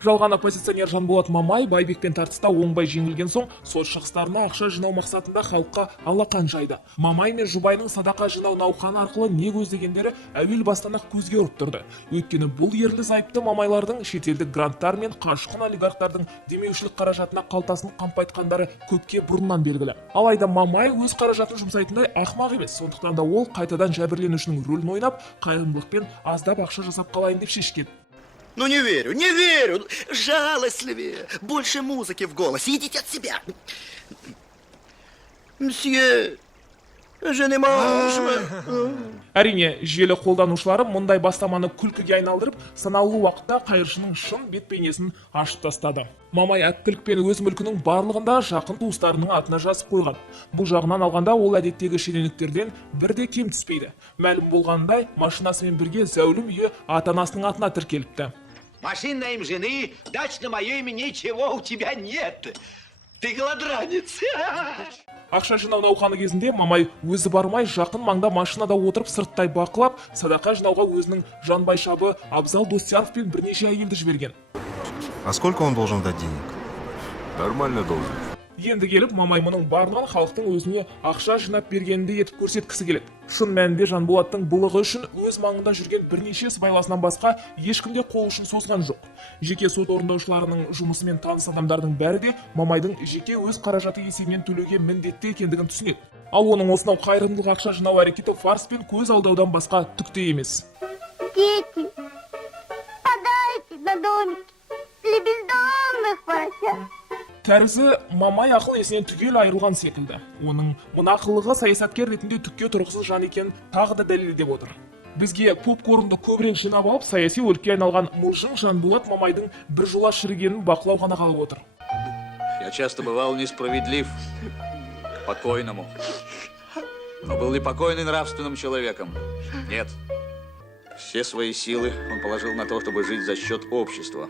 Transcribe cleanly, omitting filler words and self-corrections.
Жалған оппозиционер Жанболат Мамай Байбекпен тартыста оңбай жеңілген соң, сот шығыстарына ақша жинау мақсатында халыққа алақан жайды. Мамай мен жұбайының садақа жинау науқаны арқылы не көздегендері әуел бастан-ақ көзге ұрып тұрды. Өйткені бұл ерлі зайыпты мамайлардың шетелдік гранттар мен қашқын олигархтардың демеушілік қаражатына қалтасын қампайтқандары көпке бұрыннан белгілі. Алайда Мамай өз қаражатын жұмсайтындай ақымақ емес, сондықтан да ол қайтадан жәбірленушінің рөлін ойнап, қайырымдылықпен аздап ақша жасап қалайын деп шешкен. Ну не верю. Жалостливее. Больше музыки в голосе. Идите от себя. Мсье, je ne mange. Әрине, желі қолданушылары мұндай бастаманы күлкіге айналдырып, санаулы уақытта қайыршының шын бет бейнесін ашып тастады. Мамай әктілікпен өз мүлкінің барлығында жақын туыстарының атына жазып қойған. Бұл жағынан алғанда ол әдеттегі шенеуніктерден бірде кем түспейді. Мәлім болғандай, машинасымен бірге зәулім үйі ата-анасының атына тіркеліпті. Машин на им жены, дач на мое имя ничего у тебя нет. Ты голодранец. Ақша жинау науқаны кезінде Мамай өзі бармай жақын маңда машинада отырып сырттай бақылап, садақа жинауға өзінің жанбайшабы Абзал Достияровпен бірнеше әйелді жіберген. А сколько он должен дать денег? Нормально должен. Енді келіп, Мамай мұның барлығын халықтың өзіне ақша жинап бергенді етіп көрсеткісі келеді. Шын мәнінде Жанболаттың былығы үшін өз маңында жүрген бірнеше сыбайласынан басқа ешкімде қол ұшын созған жоқ. Жеке сот орындаушыларының жұмысымен таныс адамдардың бәрі де Мамайдың жеке өз қаражаты есебінен төлеуге міндетті екендігін түсінеді. Ал оның осынау қайырымдылық ақша жинау әрекеті фарс пен көз алдаудан басқа түк те емес. Дети, подайте на домик для бездомных поросят. Тәрізі Мамай ақыл есінен түгел айырылған секілді. Оның мына ақылығы саясаткер ретінде түкке тұрғысыз жан екенін тағы да дәлелдеп отыр. Бізге попкорнды көбірек жинап алып, саяси өлікке айналған мылжың Жанболат Мамайдың бір жола шірігенін бақылау ғана қалып отыр. Я часто бывал несправедлив к покойному. Но был ли покойный нравственным человеком? Нет. Все свои силы он положил на то, чтобы жить за счет общества.